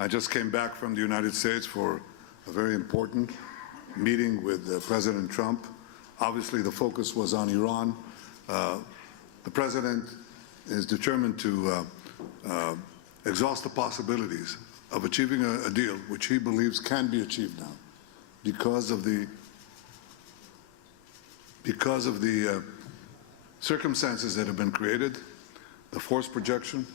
I just came back from the United States for a very important meeting with President Trump. Obviously, the focus was on Iran. The President is determined to exhaust the possibilities of achieving a deal which he believes can be achieved now because of the circumstances that have been created, the force projection,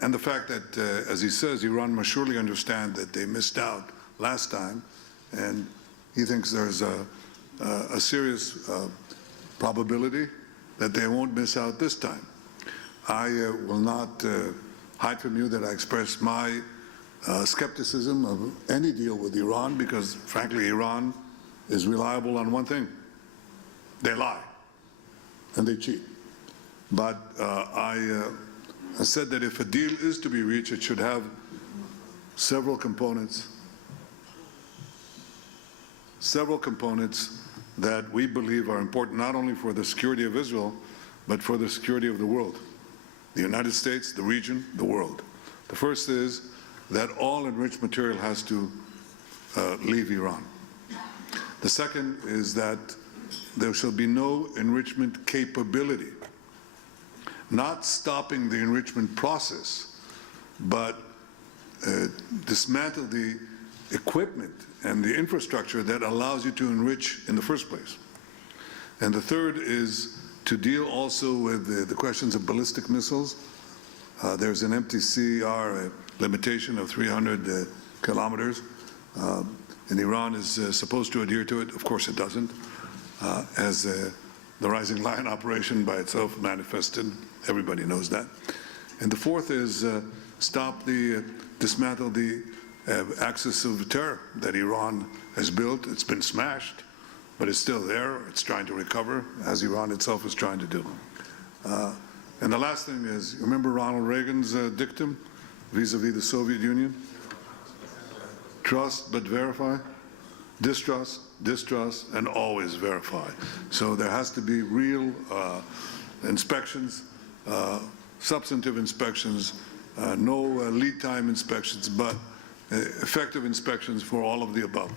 and the fact that, as he says, Iran must surely understand that they missed out last time, and he thinks there's a serious probability that they won't miss out this time. I will not hide from you that I expressed my skepticism of any deal with Iran because, frankly, Iran is reliable on one thing. They lie and they cheat. But I said that if a deal is to be reached, it should have several components that we believe are important not only for the security of Israel, but for the security of the world. The United States, the region, the world. The first is that all enriched material has to leave Iran. The second is that there shall be no enrichment capability, not stopping the enrichment process, but dismantle the equipment and the infrastructure that allows you to enrich in the first place. And the third is to deal also with the questions of ballistic missiles. There's an MTCR limitation of 300 kilometers, and Iran is supposed to adhere to it. Of course it doesn't, as the Rising Lion operation by itself manifested. Everybody knows that. And the fourth is dismantle the axis of terror that Iran has built. It's been smashed, but it's still there. It's trying to recover, as Iran itself is trying to do. And the last thing is, remember Ronald Reagan's dictum vis-a-vis the Soviet Union? Trust but verify. Distrust, distrust, and always verify. So there has to be real inspections, substantive inspections, no lead time inspections, but effective inspections for all of the above.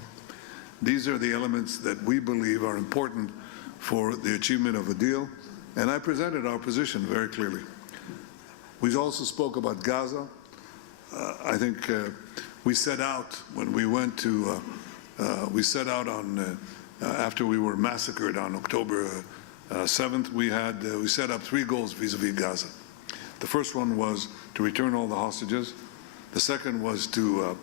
These are the elements that we believe are important for the achievement of a deal, and I presented our position very clearly. We also spoke about Gaza. I think we set out when we went to after we were massacred on October 7th, we set up three goals vis-a-vis Gaza. The first one was to return all the hostages. The second was to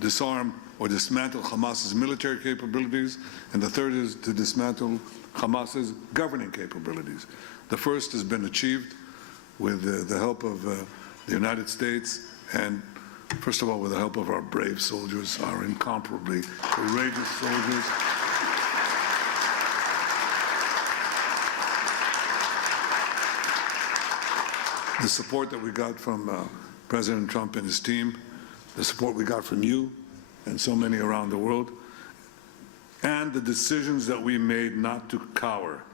disarm or dismantle Hamas's military capabilities. And the third is to dismantle Hamas's governing capabilities. The first has been achieved with the help of the United States and, first of all, with the help of our brave soldiers, our incomparably courageous soldiers. The support that we got from President Trump and his team, the support we got from you and so many around the world, and the decisions that we made not to cower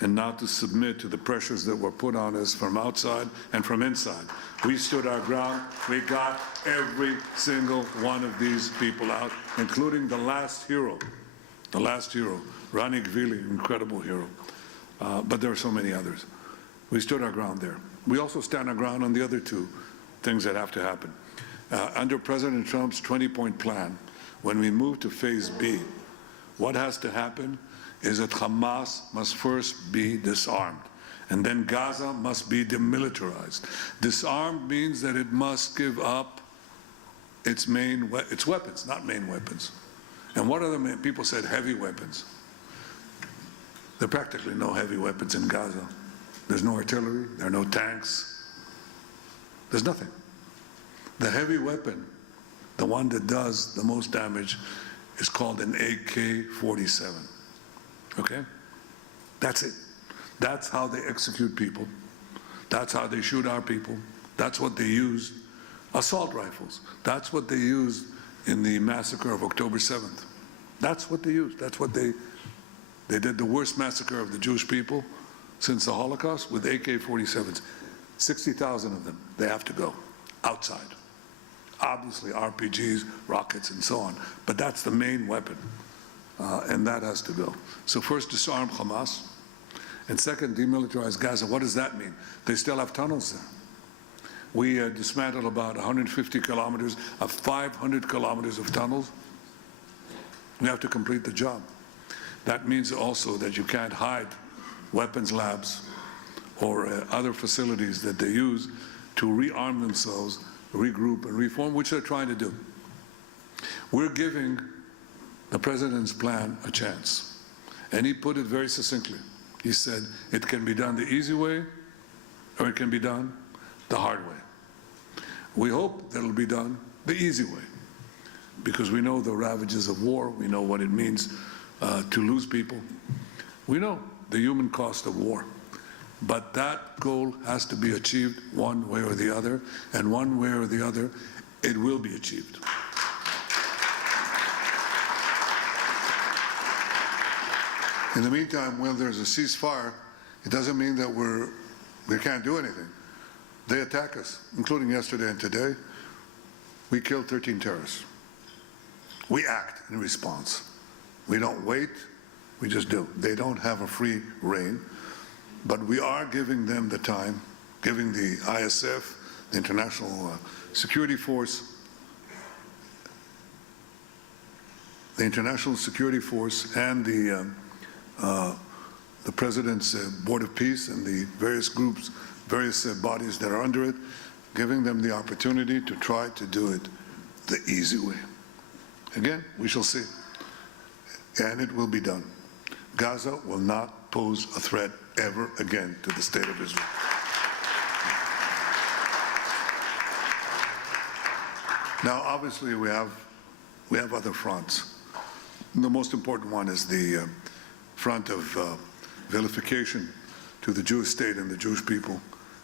and not to submit to the pressures that were put on us from outside and from inside. We stood our ground. We got every single one of these people out, including the last hero, Rani Gvili, incredible hero. But there are so many others. We stood our ground there. We also stand our ground on the other two things that have to happen. Under President Trump's 20-point plan, when we move to Phase B, what has to happen is that Hamas must first be disarmed, and then Gaza must be demilitarized. Disarmed means that it must give up its weapons, not main weapons. And what are the main? People said heavy weapons. There are practically no heavy weapons in Gaza. There's no artillery, there are no tanks. There's nothing. The heavy weapon, the one that does the most damage, is called an AK-47. Okay? That's it. That's how they execute people. That's how they shoot our people. That's what they use. Assault rifles. That's what they used in the massacre of October 7th. That's what they used. That's what they did the worst massacre of the Jewish people since the Holocaust with AK-47s. 60,000 of them. They have to go outside. obviously RPGs, rockets, and so on. But that's the main weapon, and that has to go. So first, disarm Hamas, and second, demilitarize Gaza. What does that mean? They still have tunnels there. We dismantled about 150 kilometers of 500 kilometers of tunnels. We have to complete the job. That means also that you can't hide weapons labs or other facilities that they use to rearm themselves, regroup and reform, which they're trying to do. We're giving the President's plan a chance. And he put it very succinctly. He said, it can be done the easy way, or it can be done the hard way. We hope that it'll be done the easy way, because we know the ravages of war, we know what it means to lose people. We know the human cost of war. But that goal has to be achieved one way or the other, and one way or the other, it will be achieved. In the meantime, when there's a ceasefire, it doesn't mean that we can't do anything. They attack us, including yesterday and today. We killed 13 terrorists. We act in response. We don't wait, we just do. They don't have a free rein, but we are giving them the time, giving the ISF, the International Security Force, and the President's Board of Peace and the various groups, various bodies that are under it, giving them the opportunity to try to do it the easy way. Again, we shall see. And it will be done. Gaza will not pose a threat ever again to the State of Israel. Now, obviously, we have other fronts. The most important one is the front of vilification to the Jewish state and the Jewish people,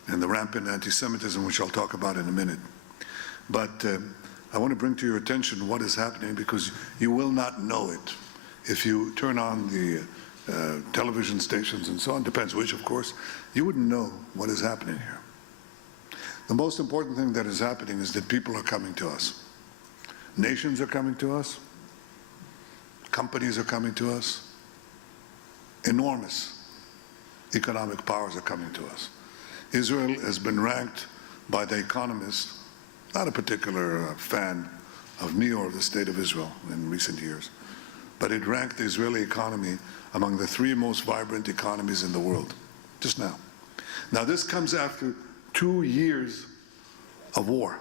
and the rampant anti-Semitism, which I'll talk about in a minute. But I want to bring to your attention what is happening, because you will not know it if you turn on the television stations and so on, depends which, of course, you wouldn't know what is happening here. The most important thing that is happening is that people are coming to us. Nations are coming to us. Companies are coming to us. Enormous economic powers are coming to us. Israel has been ranked by The Economist, not a particular fan of me or of the State of Israel in recent years, but it ranked the Israeli economy among the 3 most vibrant economies in the world, just now. Now, this comes after 2 years of war.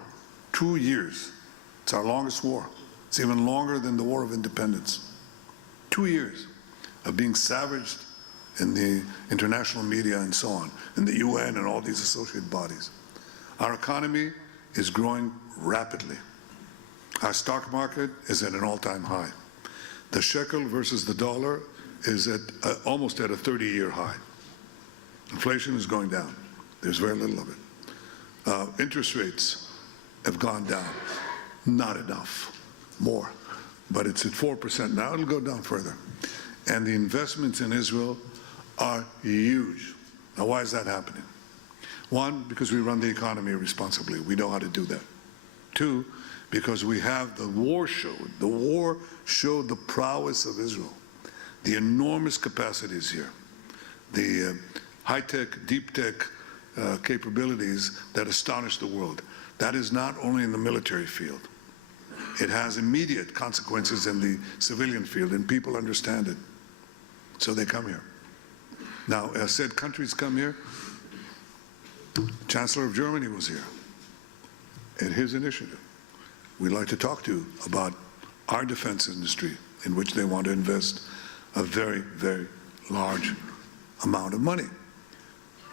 2 years. It's our longest war. It's even longer than the War of Independence. 2 years of being savaged in the international media and so on, in the UN and all these associated bodies. Our economy is growing rapidly. Our stock market is at an all-time high. The shekel versus the dollar is at almost at a 30-year high. Inflation is going down. There's very little of it. Interest rates have gone down. Not enough. More. But it's at 4% now. It'll go down further. And the investments in Israel are huge. Now, why is that happening? 1, because we run the economy responsibly. We know how to do that. 2, because we have the war showed the prowess of Israel, the enormous capacities here, the high-tech, deep-tech capabilities that astonish the world. That is not only in the military field. It has immediate consequences in the civilian field, and people understand it. So they come here. Now, as said, countries come here. Chancellor of Germany was here at his initiative. We'd like to talk to you about our defense industry, in which they want to invest a very, very large amount of money.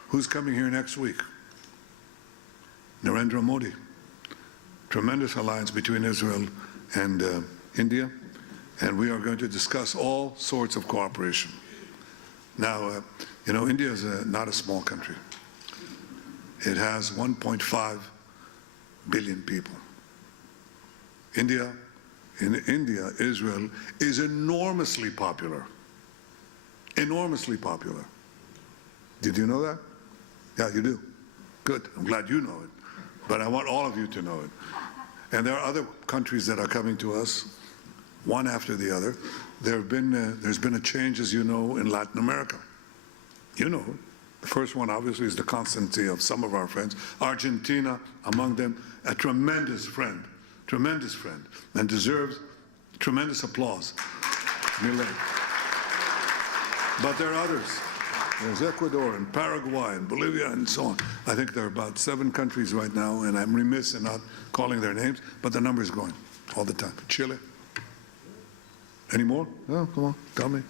Who's coming here next week? Narendra Modi. Tremendous alliance between Israel and India, and we are going to discuss all sorts of cooperation. Now, you know, India is not a small country. It has 1.5 billion people. In India, Israel is enormously popular. Enormously popular. Did you know that? Yeah, you do. Good. I'm glad you know it. But I want all of you to know it. And there are other countries that are coming to us, one after the other. There's been a change, as you know, in Latin America. You know, the first one obviously is the constancy of some of our friends. Argentina, among them, a tremendous friend, and deserves tremendous applause. Millet. But there are others. There's Ecuador and Paraguay and Bolivia and so on. I think there are about 7 countries right now, and I'm remiss in not calling their names, but the number is growing all the time. Chile. Any more? No, come on, tell me.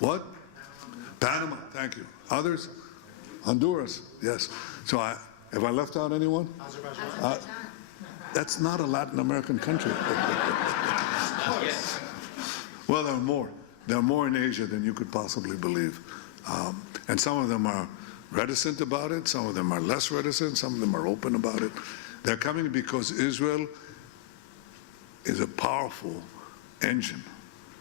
What? Panama, thank you. Others? Honduras, yes. So have I left out anyone? Azerbaijan. That's not a Latin American country. Well, there are more. There are more in Asia than you could possibly believe. And some of them are reticent about it, some of them are less reticent, some of them are open about it. They're coming because Israel is a powerful engine.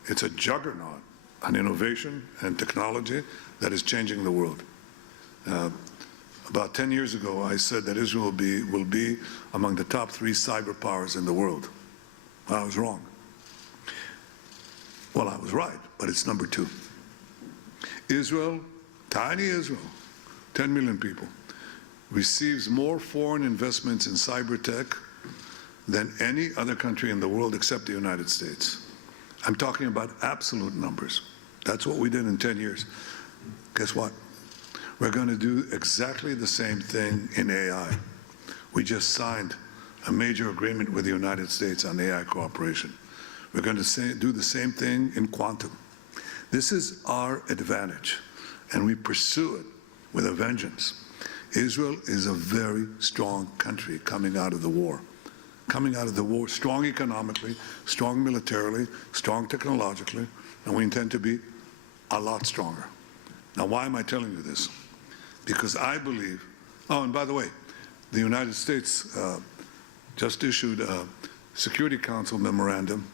It's a juggernaut on innovation and technology that is changing the world. About 10 years ago, I said that Israel will be among the top 3 cyber powers in the world. I was wrong. Well, I was right, but it's number 2. Israel, tiny Israel, 10 million people, receives more foreign investments in cyber tech than any other country in the world except the United States. I'm talking about absolute numbers. That's what we did in 10 years. Guess what? We're going to do exactly the same thing in AI. We just signed a major agreement with the United States on AI cooperation. We're going to do the same thing in quantum. This is our advantage, and we pursue it with a vengeance. Israel is a very strong country coming out of the war. Coming out of the war, strong economically, strong militarily, strong technologically, and we intend to be a lot stronger. Now, why am I telling you this? Because I believe, oh, and by the way, the United States just issued a Security Council memorandum,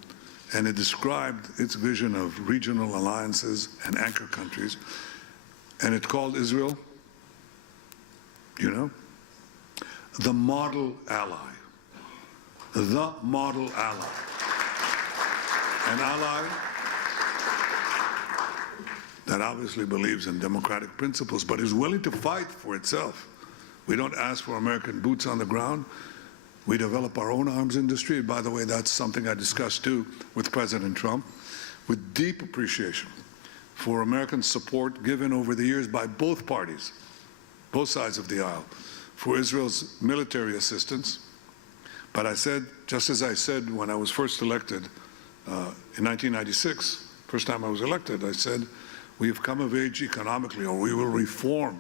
and it described its vision of regional alliances and anchor countries, and it called Israel, you know, the model ally. The model ally. An ally that obviously believes in democratic principles, but is willing to fight for itself. We don't ask for American boots on the ground. We develop our own arms industry. By the way, that's something I discussed too with President Trump, with deep appreciation for American support given over the years by both parties, both sides of the aisle, for Israel's military assistance. But I said, just as I said when I was first elected in 1996, first time I was elected, I said, we have come of age economically, or we will reform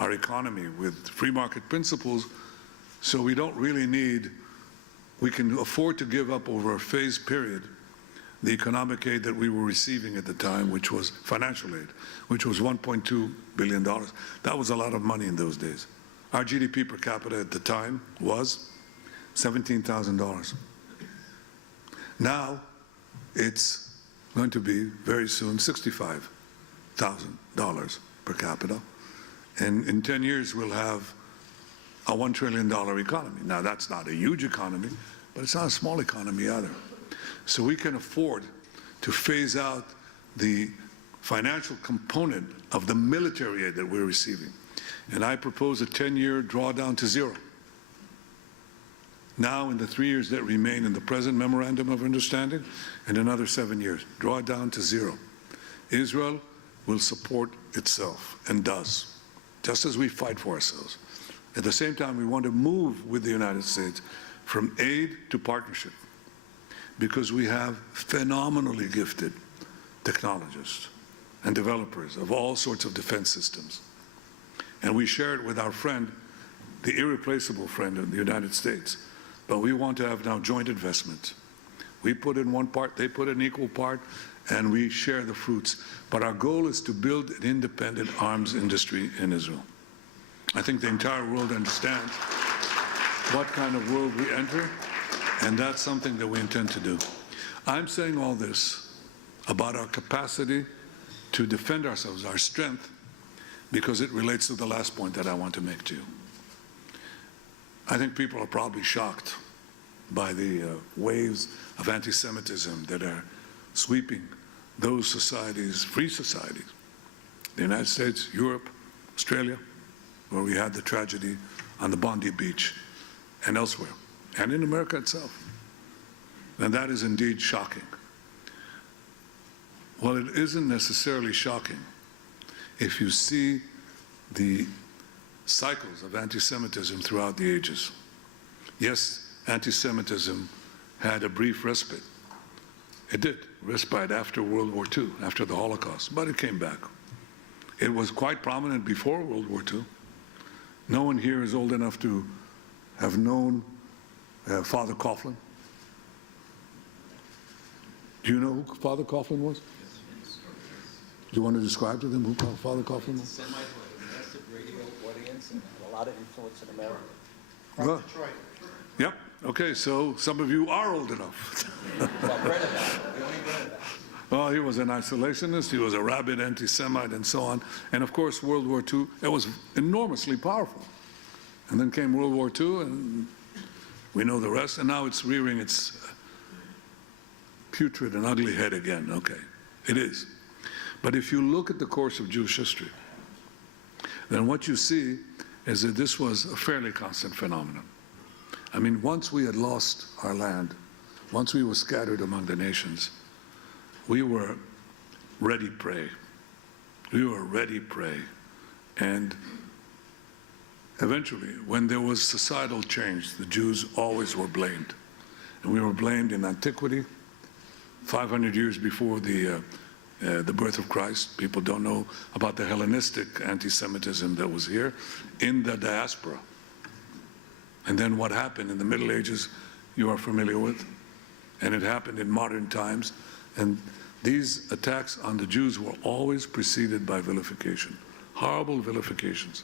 our economy with free market principles, so we don't really need, we can afford to give up over a phased period the economic aid that we were receiving at the time, which was financial aid, which was $1.2 billion. That was a lot of money in those days. Our GDP per capita at the time was $17,000. Now it's going to be very soon $65,000 per capita. And in 10 years, we'll have a $1 trillion economy. Now, that's not a huge economy, but it's not a small economy either. So we can afford to phase out the financial component of the military aid that we're receiving. And I propose a 10-year drawdown to zero. Now, in the 3 years that remain in the present Memorandum of Understanding, and another 7 years, draw it down to zero. Israel will support itself, and does, just as we fight for ourselves. At the same time, we want to move with the United States from aid to partnership, because we have phenomenally gifted technologists and developers of all sorts of defense systems. And we share it with our friend, the irreplaceable friend of the United States. But we want to have now joint investments. We put in one part, they put in an equal part, and we share the fruits. But our goal is to build an independent arms industry in Israel. I think the entire world understands what kind of world we enter, and that's something that we intend to do. I'm saying all this about our capacity to defend ourselves, our strength, because it relates to the last point that I want to make to you. I think people are probably shocked by the waves of anti-Semitism that are sweeping those societies, free societies, the United States, Europe, Australia, where we had the tragedy on the Bondi Beach and elsewhere, and in America itself. And that is indeed shocking. Well, it isn't necessarily shocking if you see the cycles of anti-Semitism throughout the ages. Yes, anti-Semitism had a brief respite. It did, respite after World War II, after the Holocaust, but it came back. It was quite prominent before World War II. No one here is old enough to have known Father Coughlin. Do you know who Father Coughlin was? Do you want to describe to them who Father Coughlin was? Semite with a massive radio audience and had a lot of influence in America. Well, Detroit. yep. Okay, so some of you are old enough. Well, read about it. We only read about it. Well, he was an isolationist, he was a rabid anti-Semite and so on. And of course, World War II, it was enormously powerful. And then came World War II, and we know the rest. And now it's rearing its putrid and ugly head again. Okay, it is. But if you look at the course of Jewish history, then what you see is that this was a fairly constant phenomenon. I mean, once we had lost our land, once we were scattered among the nations, we were ready prey. We were ready prey. And eventually, when there was societal change, the Jews always were blamed. And we were blamed in antiquity, 500 years before the birth of Christ. People don't know about the Hellenistic anti-Semitism that was here in the diaspora. And then what happened in the Middle Ages, you are familiar with. And it happened in modern times. And these attacks on the Jews were always preceded by vilification, horrible vilifications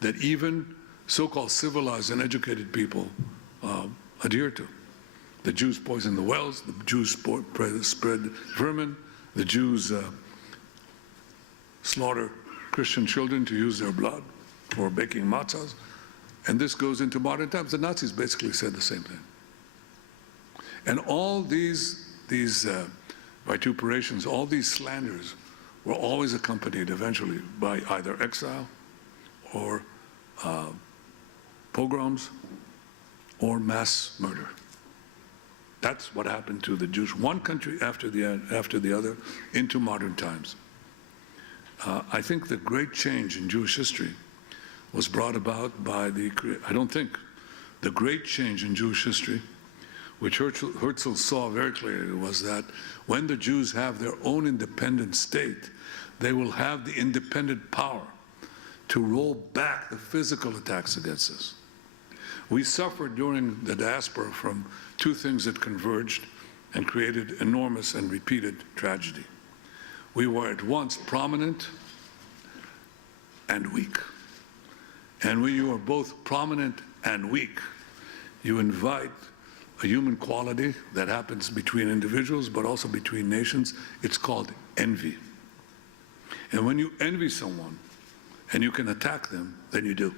that even so-called civilized and educated people adhere to. The Jews poisoned the wells, the Jews spread vermin, the Jews slaughter Christian children to use their blood for baking matzahs. And this goes into modern times. The Nazis basically said the same thing. And all these vituperations, all these slanders were always accompanied eventually by either exile or pogroms or mass murder. That's what happened to the Jews, one country after the other, into modern times. I think the great change in Jewish history was brought about by the great change in Jewish history, which Herzl saw very clearly, was that when the Jews have their own independent state, they will have the independent power to roll back the physical attacks against us. We suffered during the diaspora from two things that converged and created enormous and repeated tragedy. We were at once prominent and weak. And when you are both prominent and weak, you invite a human quality that happens between individuals, but also between nations. It's called envy. And when you envy someone and you can attack them, then you do.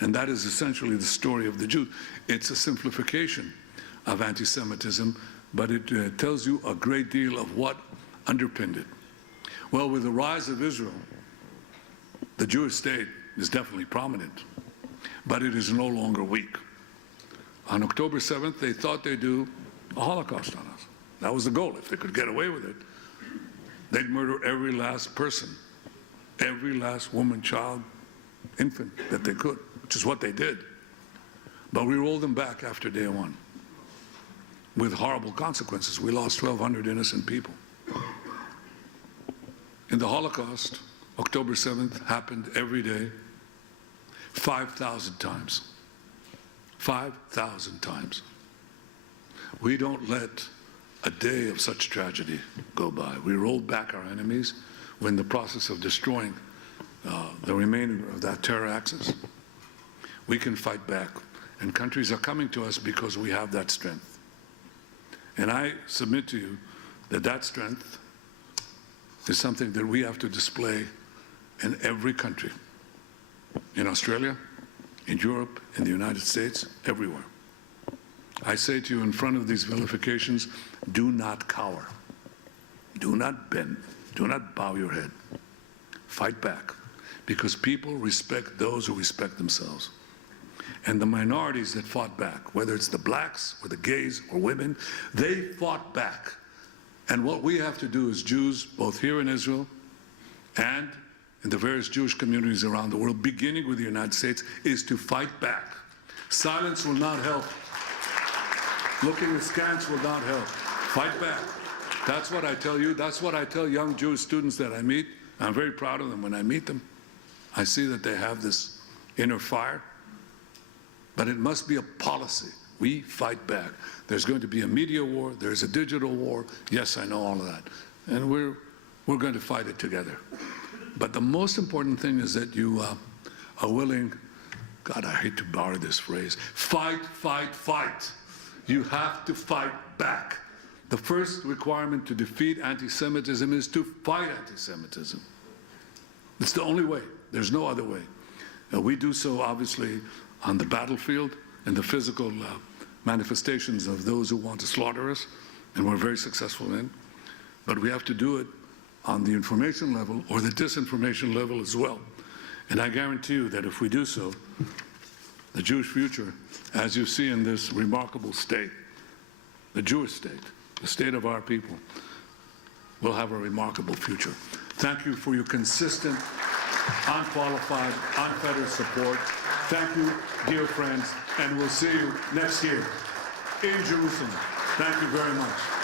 And that is essentially the story of the Jews. It's a simplification of anti-Semitism, but it tells you a great deal of what underpinned it. Well, with the rise of Israel, the Jewish state is definitely prominent, but it is no longer weak. On October 7th, they thought they'd do a Holocaust on us. That was the goal. If they could get away with it, they'd murder every last person, every last woman, child, infant that they could, which is what they did. But we rolled them back after day one with horrible consequences. We lost 1,200 innocent people. In the Holocaust, October 7th happened every day, 5,000 times. 5,000 times. We don't let a day of such tragedy go by. We rolled back our enemies. We're in the process of destroying the remainder of that terror axis. We can fight back. And countries are coming to us because we have that strength. And I submit to you that that strength is something that we have to display in every country. In Australia, in Europe, in the United States, everywhere. I say to you in front of these vilifications, do not cower. Do not bend. Do not bow your head. Fight back, because people respect those who respect themselves. And the minorities that fought back, whether it's the blacks or the gays or women, they fought back. And what we have to do as Jews, both here in Israel and in the various Jewish communities around the world, beginning with the United States, is to fight back. Silence will not help. Looking askance will not help. Fight back. That's what I tell you. That's what I tell young Jewish students that I meet. I'm very proud of them when I meet them. I see that they have this inner fire. But it must be a policy. We fight back. There's going to be a media war. There's a digital war. Yes, I know all of that. And we're going to fight it together. But the most important thing is that you are willing, God, I hate to borrow this phrase, fight, fight, fight. You have to fight back. The first requirement to defeat anti-Semitism is to fight anti-Semitism. It's the only way. There's no other way. We do so, obviously, on the battlefield and the physical manifestations of those who want to slaughter us, and we're very successful in. But we have to do it on the information level or the disinformation level as well. And I guarantee you that if we do so, the Jewish future, as you see in this remarkable state, the Jewish state, the state of our people, will have a remarkable future. Thank you for your consistent, unqualified, unfettered support. Thank you, dear friends, and we'll see you next year in Jerusalem. Thank you very much.